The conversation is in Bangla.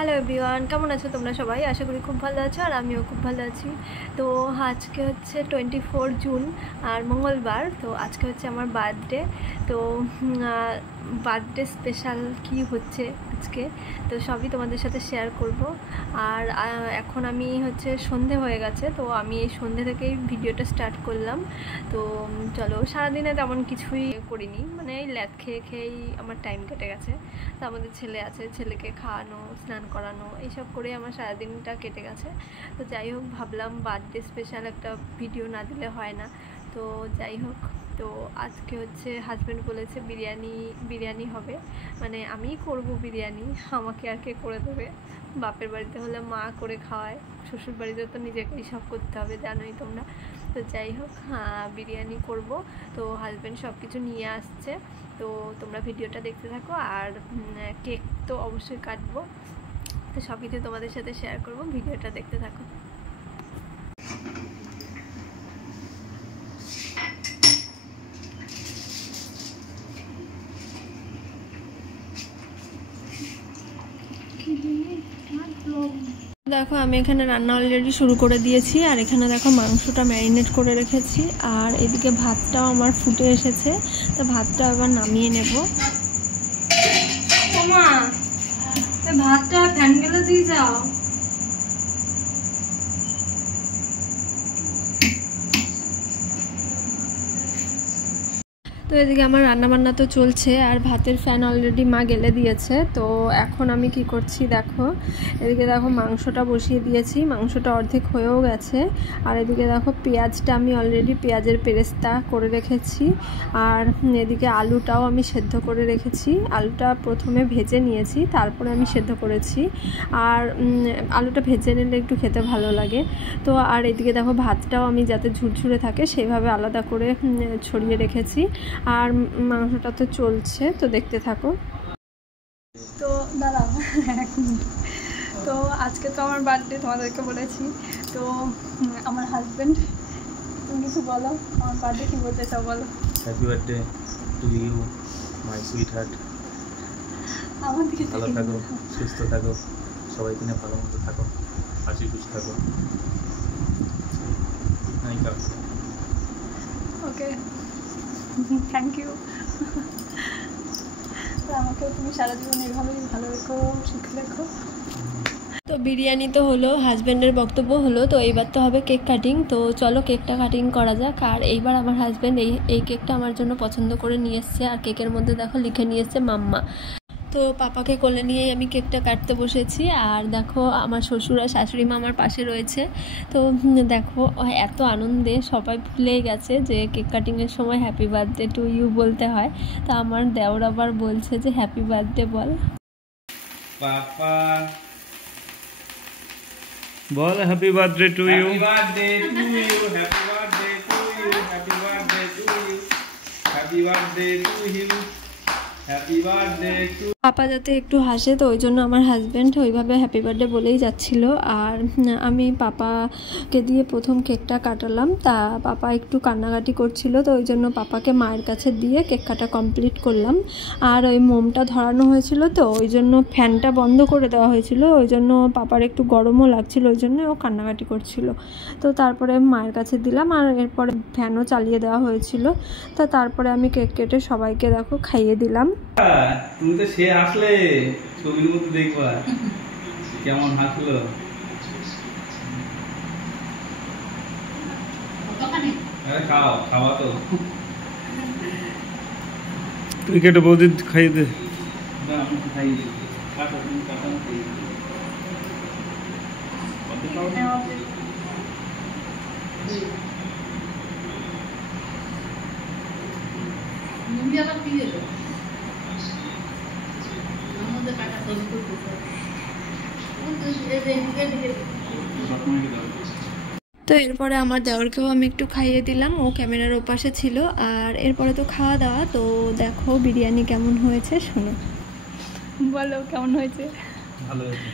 হ্যালো এভরিওয়ান, কেমন আছো তোমরা সবাই? আশা করি খুব ভালো আছো আর আমিও খুব ভালো আছি। তো আজকে হচ্ছে 24 জুন আর মঙ্গলবার। তো আজকে হচ্ছে আমার বার্থডে। তো বার্থডে স্পেশাল কি হচ্ছে আজকে, তো সবই তোমাদের সাথে শেয়ার করব। আর এখন আমি হচ্ছে সন্ধে হয়ে গেছে, তো আমি এই সন্ধে থেকেই ভিডিওটা স্টার্ট করলাম। তো চলো, সারাদিনে তেমন কিছুই করিনি, মানে এই ল্যাদ খেয়ে খেয়েই আমার টাইম কেটে গেছে। তো আমাদের ছেলে আছে, ছেলেকে খাওয়ানো, স্নান করানো, এইসব করে আমার সারাদিনটা কেটে গেছে। তো যাই হোক, ভাবলাম বার্থডে স্পেশাল একটা ভিডিও না দিলে হয় না। তো যাই হোক, তো আজকে হচ্ছে হাজব্যান্ড বলেছে বিরিয়ানি হবে, মানে আমিই করব বিরিয়ানি, আমাকে আর কে করে দেবে। বাপের বাড়িতে হলে মা করে খাওয়ায়, শ্বশুর বাড়িতে তো নিজেকেই সব করতে হবে, জানোই তোমরা। তো যাই হোক, বিরিয়ানি করব। তো হাজব্যান্ড সব কিছু নিয়ে আসছে, তো তোমরা ভিডিওটা দেখতে থাকো। আর কেক তো অবশ্যই কাটবো, তো সব কিছু তোমাদের সাথে শেয়ার করব, ভিডিওটা দেখতে থাকো। দেখো, আমি এখানে রান্না অলরেডি শুরু করে দিয়েছি, আর এখানে দেখো মাংসটা ম্যারিনেট করে রেখেছি, আর এদিকে ভাতটাও আমার ফুটে এসেছে। তো ভাতটা এবার নামিয়ে নেব। মা, ভাতটা ফ্যান গেলে দিয়ে যাও। তো এদিকে আমার রান্নাবান্না তো চলছে, আর ভাতের ফ্যান অলরেডি মা গেলে দিয়েছে। তো এখন আমি কি করছি দেখো, এদিকে দেখো মাংসটা বসিয়ে দিয়েছি, মাংসটা অর্ধেক হয়েও গেছে। আর এদিকে দেখো পেঁয়াজটা আমি অলরেডি পেঁয়াজের পেরেস্তা করে রেখেছি, আর এদিকে আলুটাও আমি সেদ্ধ করে রেখেছি। আলুটা প্রথমে ভেজে নিয়েছি, তারপরে আমি সেদ্ধ করেছি, আর আলুটা ভেজে নিলে একটু খেতে ভালো লাগে। তো আর এদিকে দেখো ভাতটাও আমি যাতে ঝুরঝুরে থাকে সেইভাবে আলাদা করে ছড়িয়ে রেখেছি। আর মাংসটা তো চলছে, তো দেখতে থাকো। তো দাঁড়াও তো আজকে তো আমার বার্থডে, তোমাদেরকে বলেছি। তো আমার হাজব্যান্ড, তুমি কিছু বলো, আমার বার্থডে কি বলতে চাও বলো। Happy birthday to you my sweetheart. আমার দিকে ভালো থাকো, সুস্থ থাকো, সবাইকে নিয়ে ভালো মতো থাকো, হাসি খুশি থাকো। ওকে, থ্যাংক ইউ। তো আমাকে তুমি সারা জীবন এভাবেই ভালো রেখো, সুখে রেখো। তো বিরিয়ানি তো হলো, হাজব্যান্ডের বক্তব্য হলো, তো এইবার তো হবে কেক কাটিং। তো চলো কেকটা কাটিং করা যাক। আর এইবার আমার হাজব্যান্ড এই কেকটা আমার জন্য পছন্দ করে নিয়ে এসছে, আর কেকের মধ্যে দেখো লিখে নিয়ে এসছে মাম্মা। তো পাপাকে কোলে নিয়েই আমি কেকটা কাটতে বসেছি। আর দেখো আমার শ্বশুর আর শাশুড়ি মা আমার পাশে রয়েছে। তো দেখো এত আনন্দে সবাই ভুলেই গেছে যে কেক কাটিংয়ের সময় হ্যাপি বার্থডে টু ইউ বলতে হয়। তো আমার দেওর আবার বলছে যে হ্যাপি বার্থডে বল। পাপা বল happy birthday to you. Happy birthday to you, happy birthday to you, happy birthday to you, happy birthday to you, happy birthday to. Papa যাতে একটু হাসে, তো ওই জন্য আমার হাজব্যান্ড ওইভাবে হ্যাপি বার্থডে বলেই যাচ্ছিল। আর আমি পাপাকে দিয়ে প্রথম কেকটা কাটালাম, তা পাপা একটু কান্নাকাটি করছিল, তো ওই জন্য পাপাকে মায়ের কাছে দিয়ে কেক কাটা কমপ্লিট করলাম। আর ওই মোমটা ধরানো হয়েছিল, তো ওই জন্য ফ্যানটা বন্ধ করে দেওয়া হয়েছিল, ওই জন্য পাপার একটু গরমও লাগছিল, ওই জন্য ও কান্নাকাটি করছিল। তো তারপরে মায়ের কাছে দিলাম, আর এরপরে ফ্যানও চালিয়ে দেওয়া হয়েছিল। তো তারপরে আমি কেক কেটে সবাইকে দেখো খাইয়ে দিলাম। তুমি তো সে আসলে ছবির মধ্যে দেখবা কেমন হাসলো। খাও, খাওয়া তো তুই কেটে বৌদি খাইয়ে দে। আমি খাইয়ে দিই, কাটো তুমি কাটো তো এরপরে আমার দেওরকেও আমি একটু খাইয়ে দিলাম, ও ক্যামেরার ওপাশে ছিল। আর এরপরে তো খাওয়া দাওয়া। তো দেখো বিরিয়ানি কেমন হয়েছে, শোনো। বলো কেমন হয়েছে। ভালো হয়েছে।